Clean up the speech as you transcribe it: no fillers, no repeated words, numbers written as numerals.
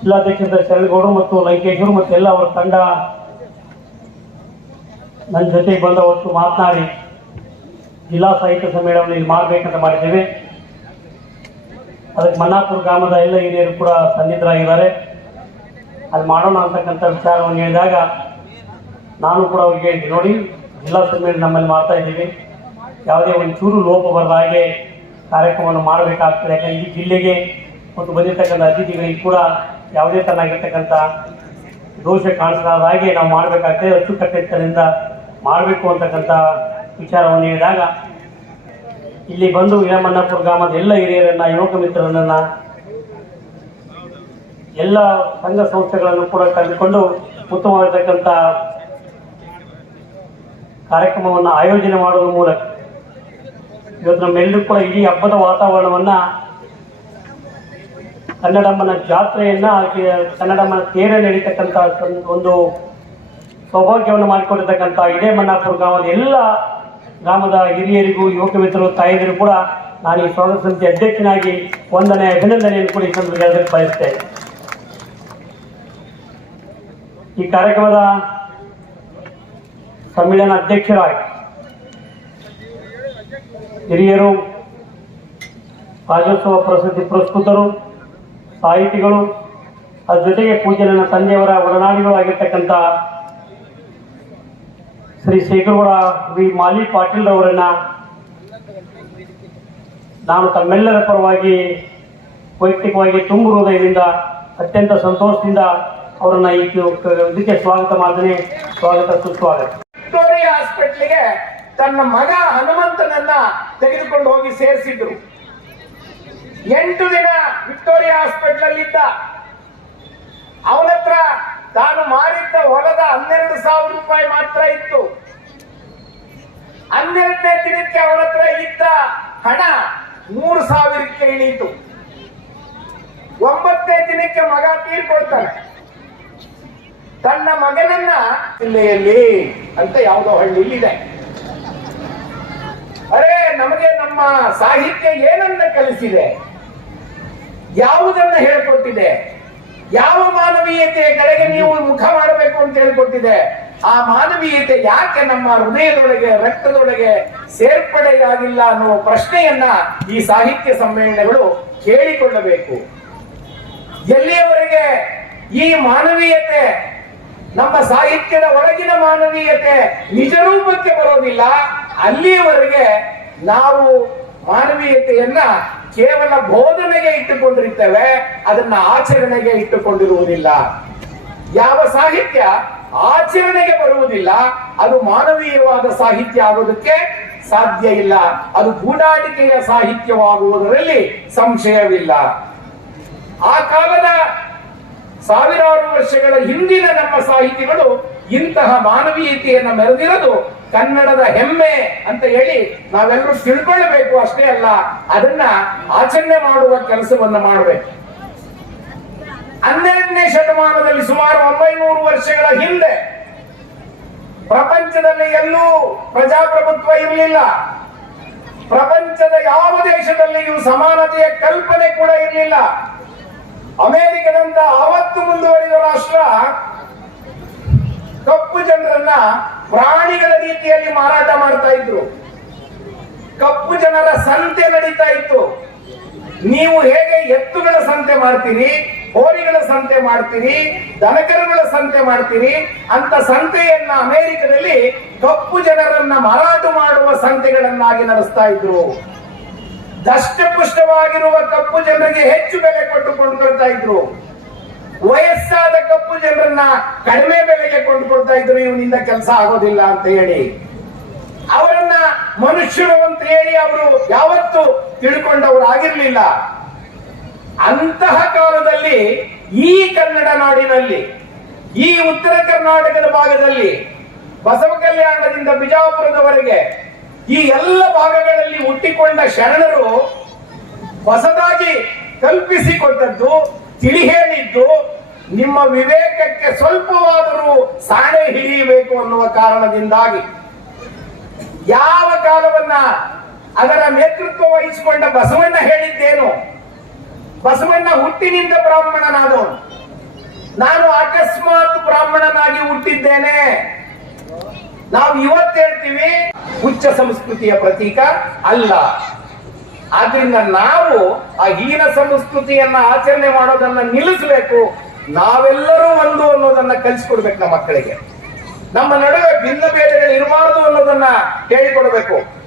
ಜಿಲ್ಲಾಧ್ಯಕ್ಷರ ಶರಣಗೌಡರು ಮತ್ತು ಲಂಕೇಶ್ವರು ಮತ್ತು ಎಲ್ಲ ಅವರ ತಂಡ ನನ್ನ ಜೊತೆಗೆ ಬಂದ ಹೊತ್ತು ಮಾತನಾಡಿ ಜಿಲ್ಲಾ ಸಾಹಿತ್ಯ ಸಮ್ಮೇಳನ ಇಲ್ಲಿ ಮಾಡಬೇಕಂತ ಮಾಡಿದ್ದೇವೆ. ಅದಕ್ಕೆ ಮನ್ನಾಪುರ ಗ್ರಾಮದ ಎಲ್ಲ ಹಿರಿಯರು ಕೂಡ ಸನ್ನಿಧರಾಗಿದ್ದಾರೆ. ಅದು ಮಾಡೋಣ ಅಂತಕ್ಕಂಥ ವಿಚಾರವನ್ನು ಹೇಳಿದಾಗ ನಾನು ಕೂಡ ಅವ್ರಿಗೆ ಹೇಳಿದೆ, ನೋಡಿ ಜಿಲ್ಲಾ ಸಮ್ಮೇಳನ ನಮ್ಮಲ್ಲಿ ಮಾಡ್ತಾ ಇದ್ದೀವಿ, ಯಾವುದೇ ಒಂದು ಚೂರು ಲೋಪ ಬರದ ಹಾಗೆ ಕಾರ್ಯಕ್ರಮವನ್ನು ಮಾಡಬೇಕಾಗ್ತದೆ. ಯಾಕಂದರೆ ಈ ಜಿಲ್ಲೆಗೆ ಮತ್ತು ಬಂದಿರತಕ್ಕಂಥ ಅತಿಥಿಗಳಿಗೆ ಕೂಡ ಯಾವುದೇ ತರನಾಗಿರ್ತಕ್ಕಂಥ ದೋಷ ಕಾಣಿಸಲಾದ ಹಾಗೆ ನಾವು ಮಾಡಬೇಕಾಗ್ತದೆ, ಅಚ್ಚುಕಟ್ಟಿನಿಂದ ಮಾಡಬೇಕು ಅಂತಕ್ಕಂಥ ವಿಚಾರವನ್ನು ಹೇಳಿದಾಗ ಇಲ್ಲಿ ಬಂದು ಹಿರೇಮನ್ನಾಪುರ ಗ್ರಾಮದ ಎಲ್ಲ ಹಿರಿಯರನ್ನು, ಯುವಕ ಮಿತ್ರರನ್ನು, ಎಲ್ಲ ಸಂಘ ಸಂಸ್ಥೆಗಳನ್ನು ಕೂಡ ಕರೆದುಕೊಂಡು ಉತ್ತಮವಾಗಿರ್ತಕ್ಕಂಥ ಕಾರ್ಯಕ್ರಮವನ್ನು ಆಯೋಜನೆ ಮಾಡುವುದರ ಮೂಲಕ ಇವತ್ತು ನಮ್ಮೆಲ್ಲರೂ ಕೂಡ ಇಡೀ ಹಬ್ಬದ ವಾತಾವರಣವನ್ನು, ಕನ್ನಡಮ್ಮನ ಜಾತ್ರೆಯನ್ನು, ಕನ್ನಡಮ್ಮನ ತೇರ ನಡೀತಕ್ಕಂಥ ಒಂದು ಸೌಭಾಗ್ಯವನ್ನು ಮಾಡಿಕೊಟ್ಟಿರ್ತಕ್ಕಂಥ ಹಿರೇಮನ್ನಾಪುರ ಗ್ರಾಮದ ಎಲ್ಲ ಗ್ರಾಮದ ಹಿರಿಯರಿಗೂ, ಯುವಕ ಮಿತ್ರರು, ತಾಯಂದಿರು ಕೂಡ ನಾನು ಈ ಸ್ವಾಗತ ಸಮಿತಿ ಅಧ್ಯಕ್ಷನಾಗಿ ವಂದನೆ, ಅಭಿನಂದನೆಯನ್ನು ಕೂಡ ಈ ಸಂದರ್ಭದಲ್ಲಿ ಬಯಸ್ತೇನೆ. ಈ ಕಾರ್ಯಕ್ರಮದ ಸಮ್ಮೇಳನ ಅಧ್ಯಕ್ಷರಾಗಿ ಹಿರಿಯರು, ರಾಜ್ಯೋತ್ಸವ ಪ್ರಶಸ್ತಿ ಪುರಸ್ಕೃತರು, ಸಾಹಿತಿಗಳು, ಅದ್ರ ಜೊತೆಗೆ ಪೂಜ್ಯ ನನ್ನ ತಂದೆಯವರ ಒಡನಾಡಿಗಳು ಆಗಿರ್ತಕ್ಕಂಥ ಶ್ರೀ ಶೇಖರಗೌಡ ವಿ ಮಾಲಿ ಪಾಟೀಲ್ ಅವರನ್ನ ನಾನು ತಮ್ಮೆಲ್ಲರ ಪರವಾಗಿ ವೈಯಕ್ತಿಕವಾಗಿ ತುಂಬು ಹೃದಯದಿಂದ ಅತ್ಯಂತ ಸಂತೋಷದಿಂದ ಅವರನ್ನ ಇದಕ್ಕೆ ಸ್ವಾಗತ ಮಾಡ್ತೇನೆ. ಸ್ವಾಗತ, ಸುಸ್ವಾಗತ. ವಿಕ್ಟೋರಿಯಾ ಹಾಸ್ಪಿಟ್ಲಿಗೆ ತನ್ನ ಮಗ ಹನುಮಂತನನ್ನ ತೆಗೆದುಕೊಂಡು ಹೋಗಿ ಸೇರಿಸಿದ್ರು. 8 ದಿನ ವಿಕ್ಟೋರಿಯಾ ಹಾಸ್ಪಿಟಲ್ ಇದ್ದ. ಅವನತ್ರ ತಾನು ಮಾರಿದ್ದ ಹೊಲದ 12,000 ರೂಪಾಯಿ ಮಾತ್ರ ಇತ್ತು. 12ನೇ ದಿನಕ್ಕೆ ಅವನ ಹತ್ರ ಇದ್ದ ಹಣ 3,000ಕ್ಕೆ ಇಳೀತು. 9ನೇ ದಿನಕ್ಕೆ ಮಗ ತೀರ್ಕೊಳ್ತಾನೆ. ತನ್ನ ಮಗನನ್ನ ಜಿಲ್ಲೆಯಲ್ಲಿ ಅಂತ ಯಾವುದೋ ಹಳ್ಳಿಯಿದೆ. ಅರೆ, ನಮಗೆ ನಮ್ಮ ಸಾಹಿತ್ಯ ಏನನ್ನ ಕಲಿಸಿದೆ, ಯಾವುದನ್ನ ಹೇಳ್ಕೊಟ್ಟಿದೆ, ಯಾವ ಮಾನವೀಯತೆಯ ಕಡೆಗೆ ನೀವು ಮುಖ ಮಾಡಬೇಕು ಅಂತ ಹೇಳ್ಕೊಟ್ಟಿದೆ, ಆ ಮಾನವೀಯತೆ ಯಾಕೆ ನಮ್ಮ ಹೃದಯದೊಳಗೆ, ರಕ್ತದೊಳಗೆ ಸೇರ್ಪಡೆಯಾಗಿಲ್ಲ ಅನ್ನುವ ಪ್ರಶ್ನೆಯನ್ನ ಈ ಸಾಹಿತ್ಯ ಸಮ್ಮೇಳನಗಳು ಕೇಳಿಕೊಳ್ಳಬೇಕು. ಎಲ್ಲಿಯವರೆಗೆ ಈ ಮಾನವೀಯತೆ, ನಮ್ಮ ಸಾಹಿತ್ಯದ ಒಳಗಿನ ಮಾನವೀಯತೆ ನಿಜ ರೂಪಕ್ಕೆ ಬರೋದಿಲ್ಲ, ಅಲ್ಲಿಯವರೆಗೆ ನಾವು ಮಾನವೀಯತೆಯನ್ನ ಕೇವಲ ಬೋಧನೆಗೆ ಇಟ್ಟುಕೊಂಡಿರ್ತೇವೆ, ಅದನ್ನ ಆಚರಣೆಗೆ ಇಟ್ಟುಕೊಂಡಿರುವುದಿಲ್ಲ. ಯಾವ ಸಾಹಿತ್ಯ ಆಚರಣೆಗೆ ಬರುವುದಿಲ್ಲ ಅದು ಮಾನವೀಯವಾದ ಸಾಹಿತ್ಯ ಆಗೋದಕ್ಕೆ ಸಾಧ್ಯ ಇಲ್ಲ. ಅದು ಗೂಢಾಟಿಕೆಯ ಸಾಹಿತ್ಯವಾಗುವುದರಲ್ಲಿ ಸಂಶಯವಿಲ್ಲ. ಆ ಕಾಲದ ಸಾವಿರಾರು ವರ್ಷಗಳ ಹಿಂದಿನ ನಮ್ಮ ಸಾಹಿತಿಗಳು ಇಂತಹ ಮಾನವೀಯತೆಯನ್ನು ಮೆರೆದಿರೋದು ಕನ್ನಡದ ಹೆಮ್ಮೆ ಅಂತ ಹೇಳಿ ನಾವೆಲ್ಲರೂ ತಿಳ್ಕೊಳ್ಳಬೇಕು. ಅಷ್ಟೇ ಅಲ್ಲ, ಅದನ್ನ ಆಚರಣೆ ಮಾಡುವ ಕೆಲಸವನ್ನು ಮಾಡಬೇಕು. 12ನೇ ಶತಮಾನದಲ್ಲಿ ಸುಮಾರು 900 ವರ್ಷಗಳ ಹಿಂದೆ ಪ್ರಪಂಚದಲ್ಲಿ ಎಲ್ಲೂ ಪ್ರಜಾಪ್ರಭುತ್ವ ಇರಲಿಲ್ಲ. ಪ್ರಪಂಚದ ಯಾವ ದೇಶದಲ್ಲಿಯೂ ಸಮಾನತೆಯ ಕಲ್ಪನೆ ಕೂಡ ಇರಲಿಲ್ಲ. ಅಮೆರಿಕದಂತ ಆವತ್ತು ಮುಂದುವರಿದ ರಾಷ್ಟ್ರ ಕಪ್ಪು ಜನರನ್ನ ಪ್ರಾಣಿಗಳ ರೀತಿಯಲ್ಲಿ ಮಾರಾಟ ಮಾಡ್ತಾ ಇದ್ರು. ಕಪ್ಪು ಜನರ ಸಂತೆ ನಡೀತಾ ಇತ್ತು. ನೀವು ಹೇಗೆ ಎತ್ತುಗಳ ಸಂತೆ ಮಾಡ್ತೀರಿ, ಹೋರಿಗಳ ಸಂತೆ ಮಾಡ್ತೀರಿ, ದನಕರುಗಳ ಸಂತೆ ಮಾಡ್ತೀರಿ, ಅಂತ ಸಂತೆಯನ್ನ ಅಮೆರಿಕದಲ್ಲಿ ಕಪ್ಪು ಜನರನ್ನ ಮಾರಾಟ ಮಾಡುವ ಸಂತೆಗಳನ್ನಾಗಿ ನಡೆಸ್ತಾ ಇದ್ರು. ದಷ್ಟಪುಷ್ಟವಾಗಿರುವ ಕಪ್ಪು ಜನರಿಗೆ ಹೆಚ್ಚು ಬೆಲೆ ಕೊಟ್ಟು ಕೊಂಡುಕೊಳ್ತಾ ಇದ್ರು. ವಯಸ್ಸಾದ ಕಪ್ಪು ಜನರನ್ನ ಕಡಿಮೆ ಬೆಲೆಗೆ ಕೊಂಡುಕೊಳ್ತಾ ಇದ್ರು. ಇವನಿಂದ ಕೆಲಸ ಆಗೋದಿಲ್ಲ ಅಂತ ಹೇಳಿ ಅವರನ್ನ ಮನುಷ್ಯರು ಅಂತ ಹೇಳಿ ಅವರು ಯಾವತ್ತೂ ತಿಳ್ಕೊಂಡವರು ಆಗಿರ್ಲಿಲ್ಲ. ಅಂತಹ ಕಾಲದಲ್ಲಿ ಈ ಕನ್ನಡ ನಾಡಿನಲ್ಲಿ, ಈ ಉತ್ತರ ಕರ್ನಾಟಕದ ಭಾಗದಲ್ಲಿ, ಬಸವ ಕಲ್ಯಾಣದಿಂದ ಬಿಜಾಪುರದವರೆಗೆ ಈ ಎಲ್ಲ ಭಾಗಗಳಲ್ಲಿ ಹುಟ್ಟಿಕೊಂಡ ಶರಣರು ಹೊಸದಾಗಿ ಕಲ್ಪಿಸಿಕೊಟ್ಟದ್ದು, ತಿಳಿ ಹೇಳಿದ್ದು, ನಿಮ್ಮ ವಿವೇಕಕ್ಕೆ ಸ್ವಲ್ಪವಾದರೂ ಸಾಣೆ ಹಿಡಿಯಬೇಕು ಅನ್ನುವ ಕಾರಣದಿಂದಾಗಿ ಯಾವ ಕಾಲವನ್ನ ಅದರ ನೇತೃತ್ವ ವಹಿಸಿಕೊಂಡ ಬಸವಣ್ಣ ಹೇಳಿದ್ದೇನು, ಬಸವಣ್ಣ ಹುಟ್ಟಿನಿಂದ ಬ್ರಾಹ್ಮಣನಾದವನು, ನಾನು ಅಕಸ್ಮಾತ್ ಬ್ರಾಹ್ಮಣನಾಗಿ ಹುಟ್ಟಿದ್ದೇನೆ. ನಾವು ಇವತ್ತು ಹೇಳ್ತೀವಿ ಉಚ್ಚ ಸಂಸ್ಕೃತಿಯ ಪ್ರತೀಕ ಅಲ್ಲ. ಆದ್ರಿಂದ ನಾವು ಆ ಹೀನ ಸಂಸ್ಕೃತಿಯನ್ನ ಆಚರಣೆ ಮಾಡೋದನ್ನ ನಿಲ್ಲಿಸಬೇಕು. ನಾವೆಲ್ಲರೂ ಒಂದು ಅನ್ನೋದನ್ನ ಕಲಿಸ್ಕೊಡ್ಬೇಕು ನಮ್ಮ ಮಕ್ಕಳಿಗೆ. ನಮ್ಮ ನಡುವೆ ಭಿನ್ನ ಭೇದಗಳು ಇರಬಾರದು ಅನ್ನೋದನ್ನ ಹೇಳಿಕೊಡ್ಬೇಕು.